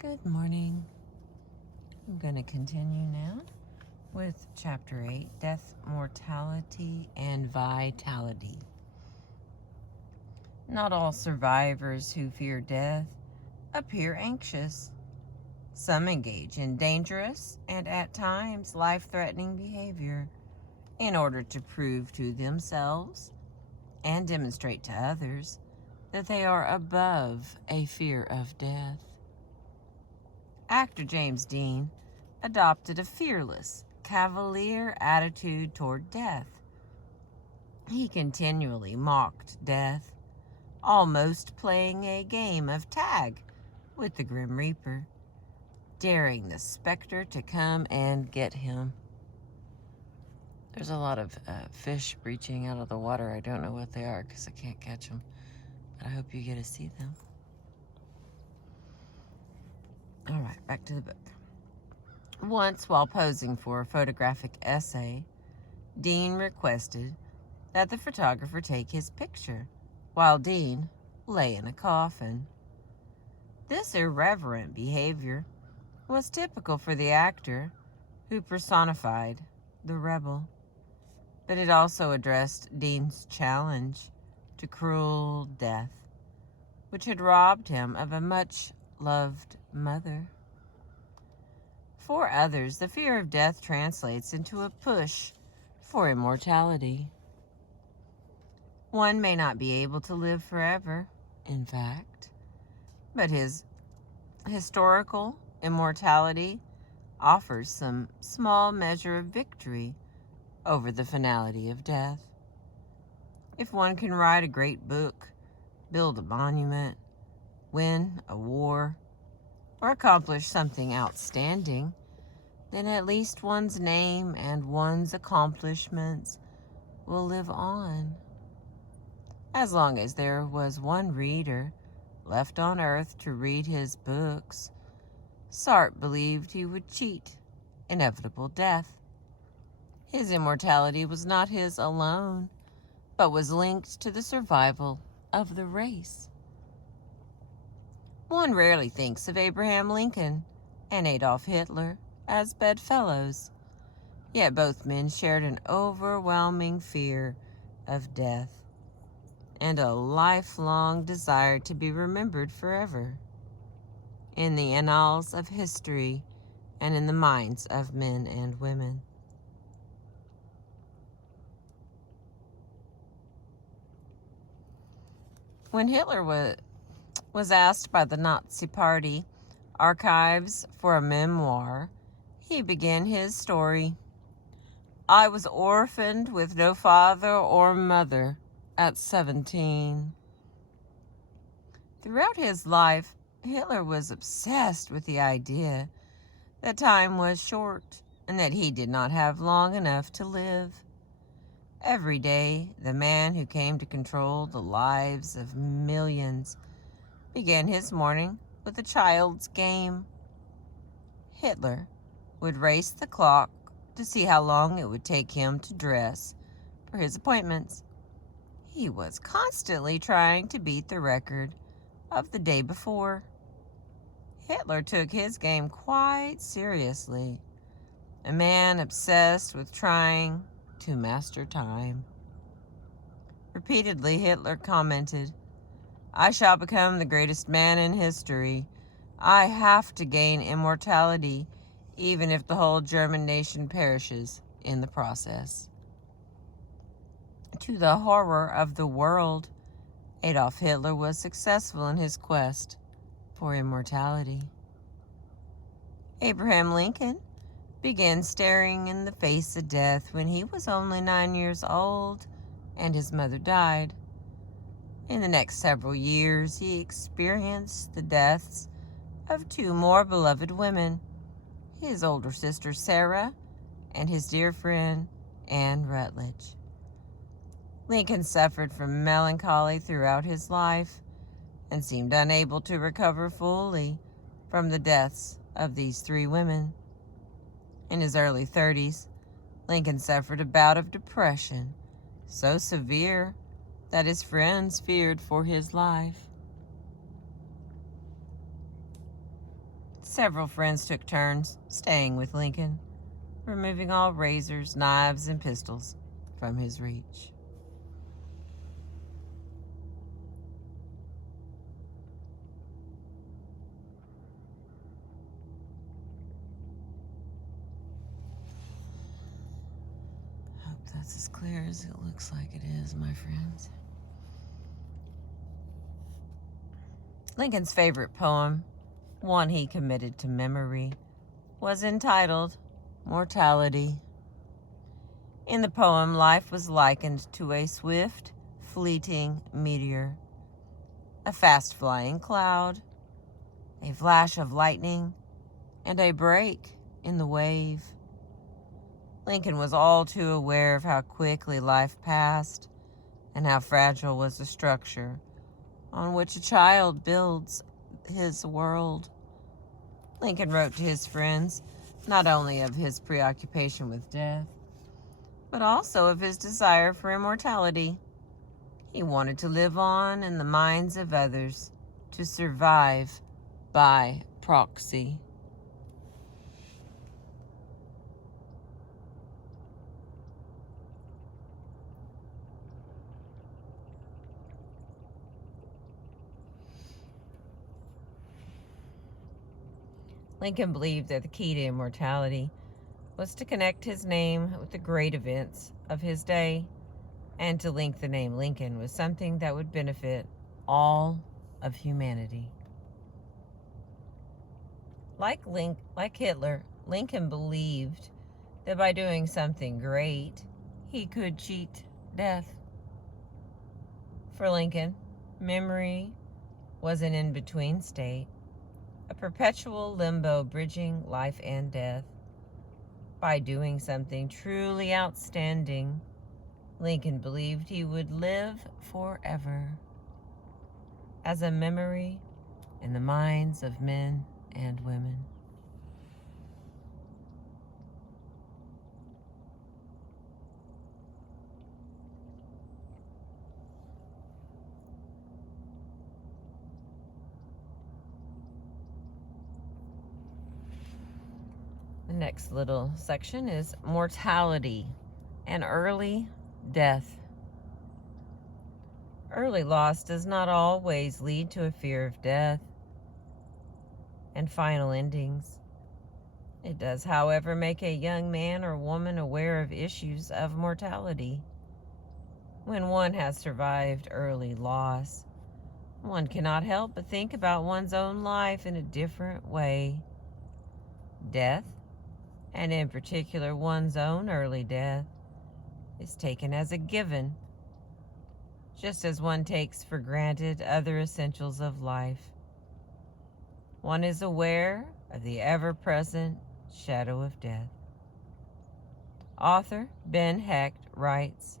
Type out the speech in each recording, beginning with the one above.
Good morning. I'm going to continue now with Chapter 8, Death, Mortality and Vitality. Not all survivors who fear death appear anxious. Some engage in dangerous and at times life-threatening behavior in order to prove to themselves and demonstrate to others that they are above a fear of death. Actor James Dean adopted a fearless, cavalier attitude toward death. He continually mocked death, almost playing a game of tag with the Grim Reaper, daring the specter to come and get him. There's a lot of fish breaching out of the water. I don't know what they are because I can't catch them, but I hope you get to see them. All right, back to the book. Once, while posing for a photographic essay, Dean requested that the photographer take his picture while Dean lay in a coffin. This irreverent behavior was typical for the actor who personified the rebel, but it also addressed Dean's challenge to cruel death, which had robbed him of a much-loved mother. For others, the fear of death translates into a push for immortality. One may not be able to live forever, in fact, but his historical immortality offers some small measure of victory over the finality of death. If one can write a great book, build a monument, win a war, or accomplish something outstanding, then at least one's name and one's accomplishments will live on. As long as there was one reader left on earth to read his books, Sartre believed he would cheat inevitable death. His immortality was not his alone, but was linked to the survival of the race. One rarely thinks of Abraham Lincoln and Adolf Hitler as bedfellows, yet both men shared an overwhelming fear of death and a lifelong desire to be remembered forever in the annals of history and in the minds of men and women. When Hitler was asked by the Nazi Party archives for a memoir, he began his story. I was orphaned with no father or mother at 17. Throughout his life, Hitler was obsessed with the idea that time was short and that he did not have long enough to live. Every day, the man who came to control the lives of millions began his morning with a child's game. Hitler would race the clock to see how long it would take him to dress for his appointments. He was constantly trying to beat the record of the day before. Hitler took his game quite seriously, a man obsessed with trying to master time. Repeatedly, Hitler commented, I shall become the greatest man in history. I have to gain immortality, even if the whole German nation perishes in the process. To the horror of the world, Adolf Hitler was successful in his quest for immortality. Abraham Lincoln began staring in the face of death when he was only 9 years old and his mother died. In the next several years, he experienced the deaths of two more beloved women, his older sister Sarah and his dear friend Anne Rutledge. Lincoln suffered from melancholy throughout his life and seemed unable to recover fully from the deaths of these three women. In his early 30s, Lincoln suffered a bout of depression so severe that his friends feared for his life. Several friends took turns staying with Lincoln, removing all razors, knives, and pistols from his reach. Hope that's as clear as it looks like it is, my friends. Lincoln's favorite poem, one he committed to memory, was entitled Mortality. In the poem, life was likened to a swift, fleeting meteor, a fast-flying cloud, a flash of lightning, and a break in the wave. Lincoln was all too aware of how quickly life passed and how fragile was the structure on which a child builds his world. Lincoln wrote to his friends not only of his preoccupation with death, but also of his desire for immortality. He wanted to live on in the minds of others, to survive by proxy. Lincoln believed that the key to immortality was to connect his name with the great events of his day and to link the name Lincoln with something that would benefit all of humanity. Like Hitler, Lincoln believed that by doing something great, he could cheat death. For Lincoln, memory was an in-between state, a perpetual limbo bridging life and death. By doing something truly outstanding, Lincoln believed he would live forever as a memory in the minds of men and women. The next little section is mortality and early death. Early loss does not always lead to a fear of death and final endings. It does, however, make a young man or woman aware of issues of mortality. When one has survived early loss, one cannot help but think about one's own life in a different way. Death, and in particular one's own early death, is taken as a given, just as one takes for granted other essentials of life. One is aware of the ever-present shadow of death. Author Ben Hecht writes,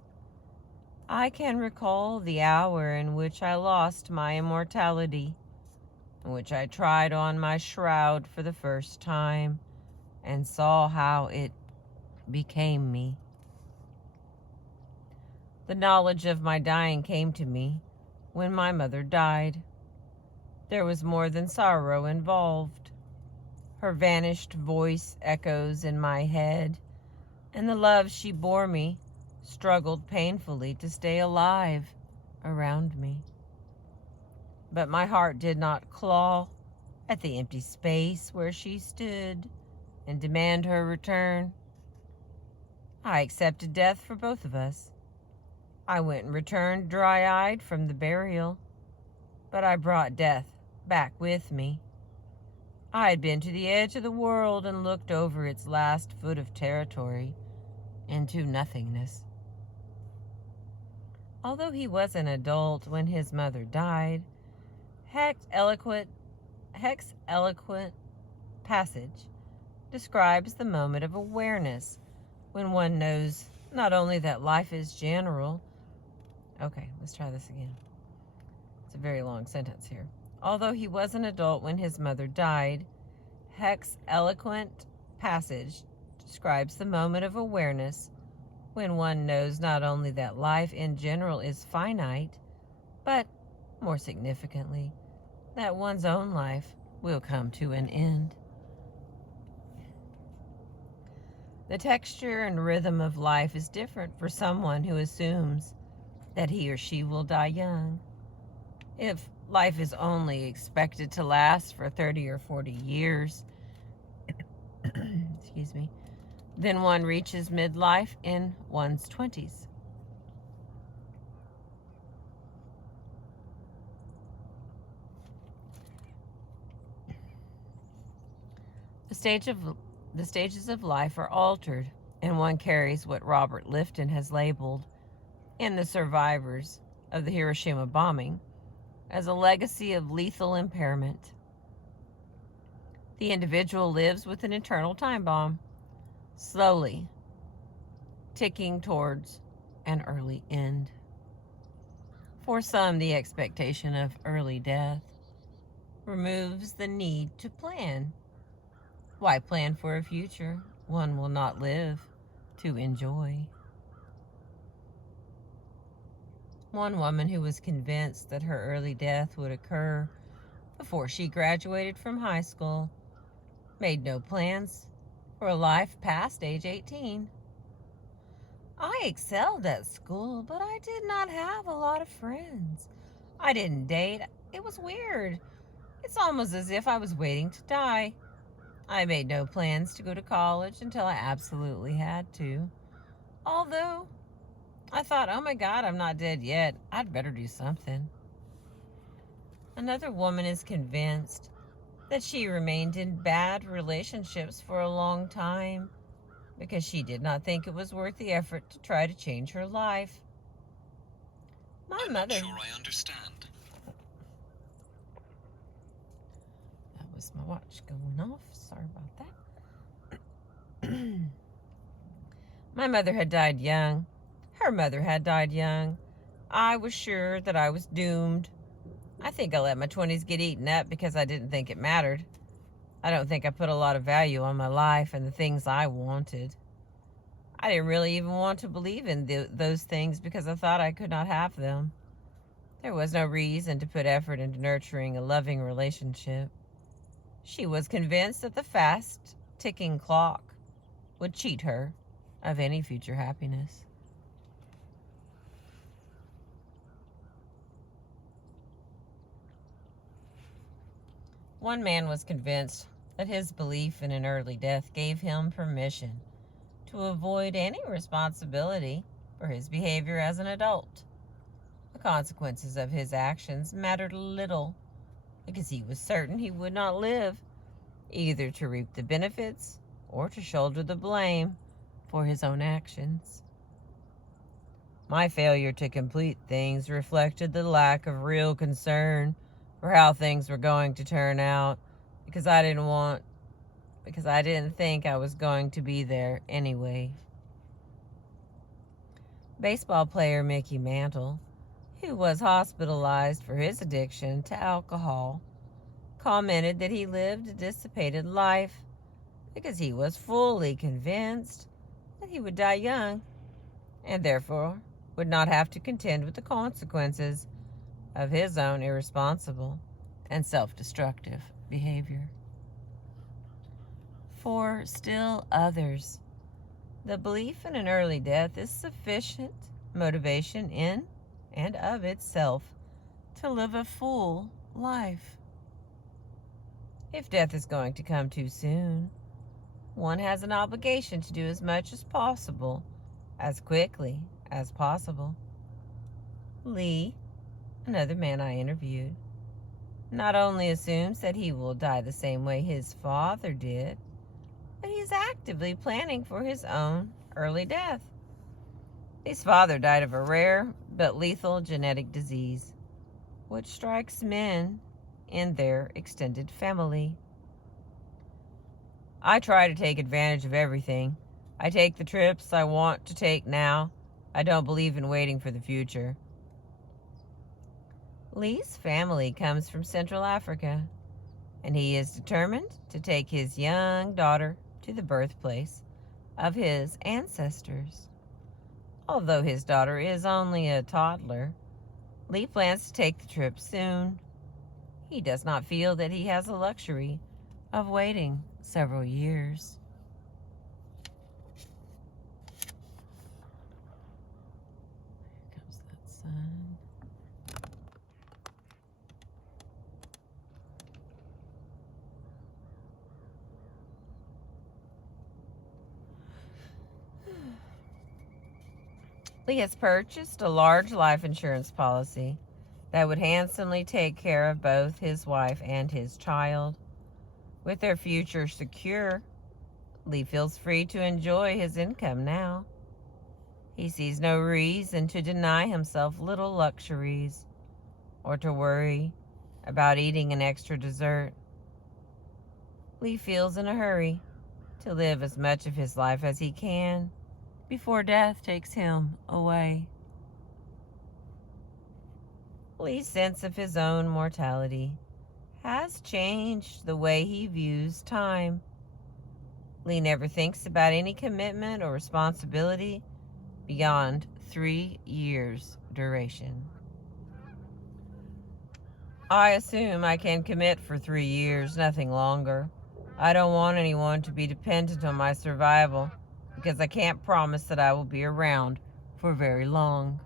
"I can recall the hour in which I lost my immortality, in which I tried on my shroud for the first time and saw how it became me. The knowledge of my dying came to me when my mother died. There was more than sorrow involved. Her vanished voice echoes in my head, and the love she bore me struggled painfully to stay alive around me. But my heart did not claw at the empty space where she stood and demand her return. I accepted death for both of us. I went and returned dry-eyed from the burial, but I brought death back with me. I had been to the edge of the world and looked over its last foot of territory into nothingness." Although he was an adult when his mother died, Hecht's eloquent passage describes the moment of awareness when one knows not only that life is general. Okay, let's try this again. It's a very long sentence here. Although he was an adult when his mother died, Hecht's eloquent passage describes the moment of awareness when one knows not only that life in general is finite, but, more significantly, that one's own life will come to an end. The texture and rhythm of life is different for someone who assumes that he or she will die young. If life is only expected to last for 30 or 40 years, excuse me, then one reaches midlife in one's 20s. The stages of life are altered, and one carries what Robert Lifton has labeled in The Survivors of the Hiroshima Bombing as a legacy of lethal impairment. The individual lives with an internal time bomb, slowly ticking towards an early end. For some, the expectation of early death removes the need to plan. Why plan for a future one will not live to enjoy? One woman who was convinced that her early death would occur before she graduated from high school made no plans for a life past age 18. I excelled at school, but I did not have a lot of friends. I didn't date. It was weird. It's almost as if I was waiting to die. I made no plans to go to college until I absolutely had to. Although I thought, oh my God, I'm not dead yet. I'd better do something. Another woman is convinced that she remained in bad relationships for a long time because she did not think it was worth the effort to try to change her life. I'm not sure I understand. That was my watch going off. Sorry about that. My mother had died young. Her mother had died young. I was sure that I was doomed. I think I let my 20s get eaten up because I didn't think it mattered. I don't think I put a lot of value on my life and the things I wanted. I didn't really even want to believe in those things because I thought I could not have them. There was no reason to put effort into nurturing a loving relationship. She was convinced that the fast ticking clock would cheat her of any future happiness. One man was convinced that his belief in an early death gave him permission to avoid any responsibility for his behavior as an adult. The consequences of his actions mattered little because he was certain he would not live either to reap the benefits or to shoulder the blame for his own actions. My failure to complete things reflected the lack of real concern for how things were going to turn out because I didn't think I was going to be there anyway. Baseball player Mickey Mantle, who was hospitalized for his addiction to alcohol, commented that he lived a dissipated life because he was fully convinced that he would die young and therefore would not have to contend with the consequences of his own irresponsible and self-destructive behavior. For still others, the belief in an early death is sufficient motivation in and of itself to live a full life. If death is going to come too soon, one has an obligation to do as much as possible, as quickly as possible. Lee, another man I interviewed, not only assumes that he will die the same way his father did, but he is actively planning for his own early death. His father died of a rare but lethal genetic disease, which strikes men in their extended family. I try to take advantage of everything. I take the trips I want to take now. I don't believe in waiting for the future. Lee's family comes from Central Africa, and he is determined to take his young daughter to the birthplace of his ancestors. Although his daughter is only a toddler, Lee plans to take the trip soon. he does not feel that he has the luxury of waiting several years. Here comes that sun. Lee has purchased a large life insurance policy that would handsomely take care of both his wife and his child. With their future secure, Lee feels free to enjoy his income now. He sees no reason to deny himself little luxuries or to worry about eating an extra dessert. Lee feels in a hurry to live as much of his life as he can before death takes him away. Lee's sense of his own mortality has changed the way he views time. Lee never thinks about any commitment or responsibility beyond 3 years' duration. I assume I can commit for 3 years, nothing longer. I don't want anyone to be dependent on my survival because I can't promise that I will be around for very long.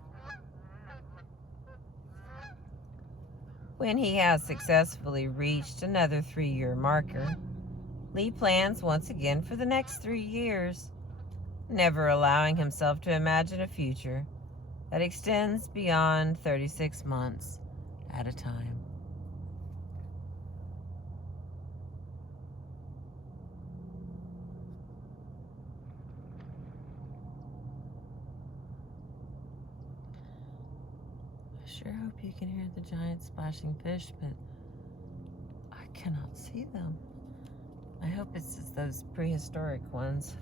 When he has successfully reached another 3-year marker, Lee plans once again for the next 3 years, never allowing himself to imagine a future that extends beyond 36 months at a time. I sure hope you can hear the giant splashing fish, but I cannot see them. I hope it's just those prehistoric ones.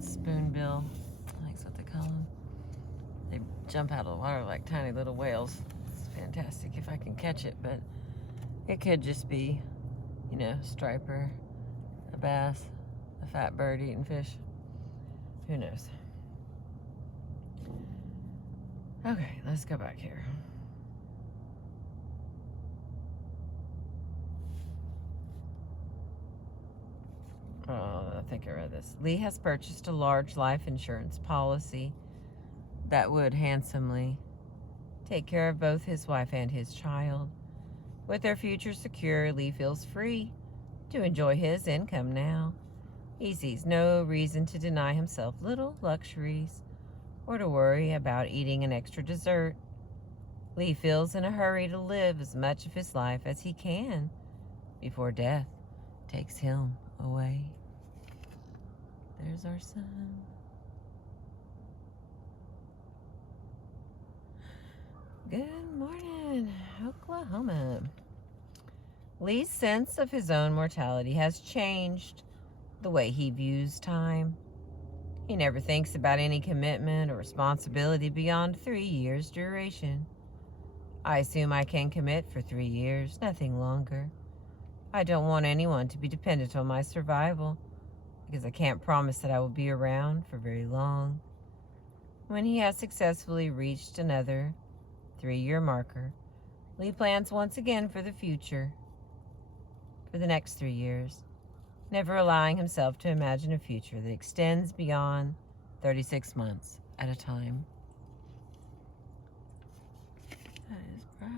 Spoonbill, I think that's what they call them. They jump out of the water like tiny little whales. It's fantastic if I can catch it, but it could just be, striper, a bass, a fat bird eating fish. Who knows? Okay, let's go back here. Oh, I think I read this. Lee has purchased a large life insurance policy that would handsomely take care of both his wife and his child. With their future secure, Lee feels free to enjoy his income now. He sees no reason to deny himself little luxuries or to worry about eating an extra dessert. Lee feels in a hurry to live as much of his life as he can before death takes him away. There's our sun. Good morning, Oklahoma. Lee's sense of his own mortality has changed the way he views time. He never thinks about any commitment or responsibility beyond 3 years' duration. I assume I can commit for 3 years, nothing longer. I don't want anyone to be dependent on my survival because I can't promise that I will be around for very long. When he has successfully reached another 3-year marker, Lee plans once again for the future, for the next 3 years, never allowing himself to imagine a future that extends beyond 36 months at a time. That is bright.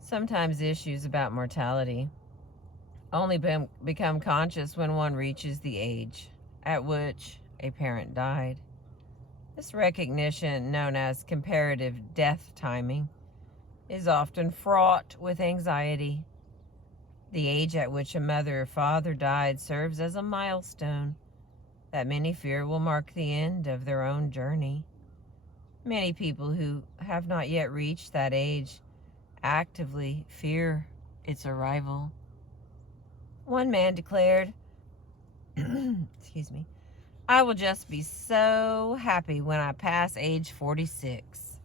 Sometimes issues about mortality only become conscious when one reaches the age at which a parent died. This recognition, known as comparative death timing, is often fraught with anxiety. The age at which a mother or father died serves as a milestone that many fear will mark the end of their own journey. Many people who have not yet reached that age actively fear its arrival. One man declared, excuse me, "I will just be so happy when I pass age 46.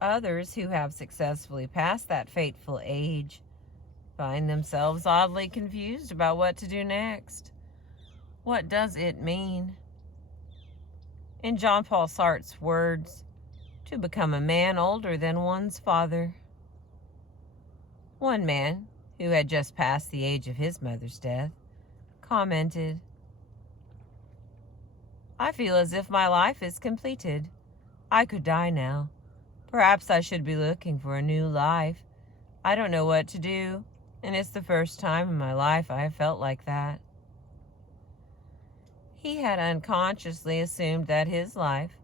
Others who have successfully passed that fateful age find themselves oddly confused about what to do next. What does it mean? In John Paul Sartre's words, to become a man older than one's father. One man, who had just passed the age of his mother's death, commented, "I feel as if my life is completed. I could die now. Perhaps I should be looking for a new life. I don't know what to do, and it's the first time in my life I have felt like that." He had unconsciously assumed that his life,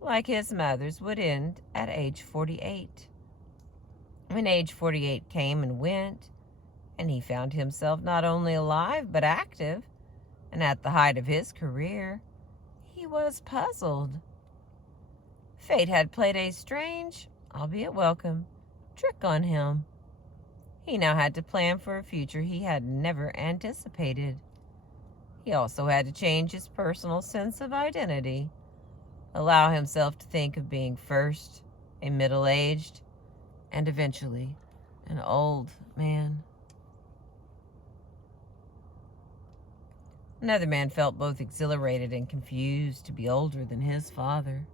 like his mother's, would end at age 48. When age 48 came and went, and he found himself not only alive but active, and at the height of his career, he was puzzled. Fate had played a strange, albeit welcome, trick on him. He now had to plan for a future he had never anticipated. He also had to change his personal sense of identity, allow himself to think of being first a middle-aged and eventually an old man. Another man felt both exhilarated and confused to be older than his father.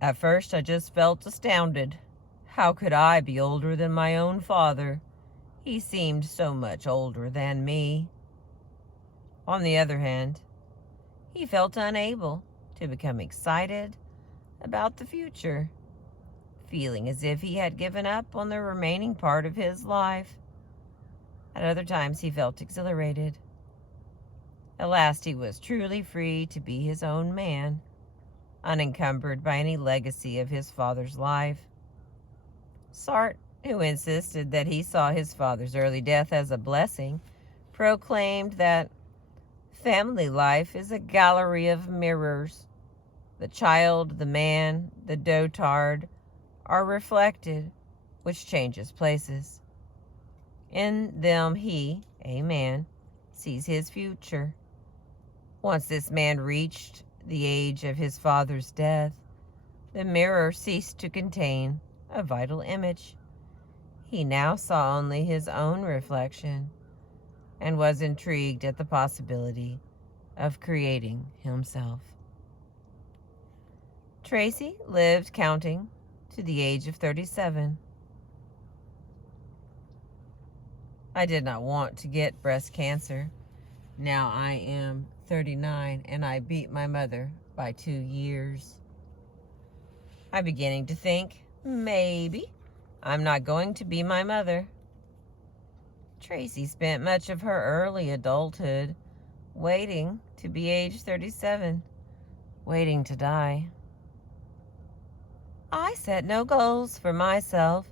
At first, I just felt astounded. How could I be older than my own father? He seemed so much older than me. On the other hand, he felt unable to become excited about the future, feeling as if he had given up on the remaining part of his life. At other times, he felt exhilarated. At last, he was truly free to be his own man, unencumbered by any legacy of his father's life. Sartre, who insisted that he saw his father's early death as a blessing, proclaimed that family life is a gallery of mirrors. The child, the man, the dotard are reflected, which changes places. In them he, a man, sees his future. Once this man reached the age of his father's death, the mirror ceased to contain a vital image. He now saw only his own reflection and was intrigued at the possibility of creating himself. Tracy lived counting to the age of 37. I did not want to get breast cancer. Now I am 39 and I beat my mother by 2 years. I'm beginning to think maybe I'm not going to be my mother. Tracy spent much of her early adulthood waiting to be age 37, waiting to die. I set no goals for myself.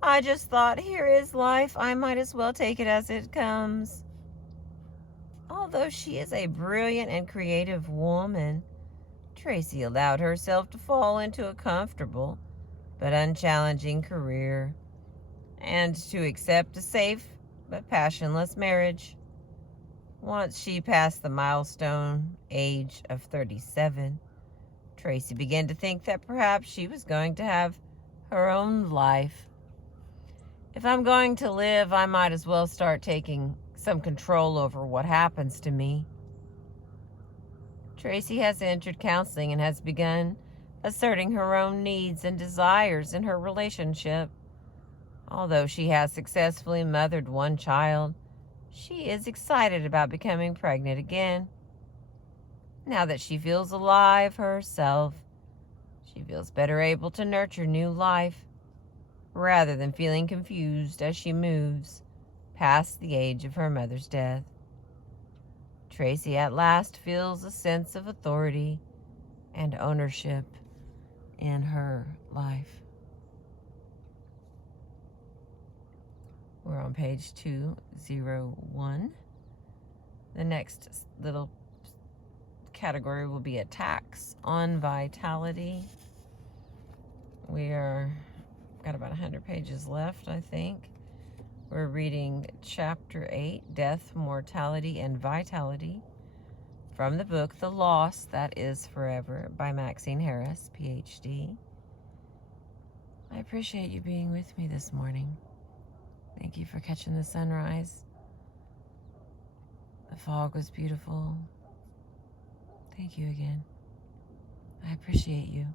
I just thought, here is life, I might as well take it as it comes. Although she is a brilliant and creative woman, Tracy allowed herself to fall into a comfortable but unchallenging career and to accept a safe but passionless marriage. Once she passed the milestone age of 37, Tracy began to think that perhaps she was going to have her own life. If I'm going to live, I might as well start taking some control over what happens to me. Tracy has entered counseling and has begun asserting her own needs and desires in her relationship. Although she has successfully mothered one child, she is excited about becoming pregnant again. Now that she feels alive herself, she feels better able to nurture new life, rather than feeling confused as she moves past the age of her mother's death. Tracy at last feels a sense of authority and ownership in her life. We're on page 201. The next little category will be attacks on vitality. We got about 100 pages left, I think. We're reading chapter 8, Death, Mortality and Vitality, from the book The Loss That Is Forever by Maxine Harris PhD. I appreciate you being with me this morning. Thank you for catching the sunrise. The fog was beautiful. Thank you again. I appreciate you.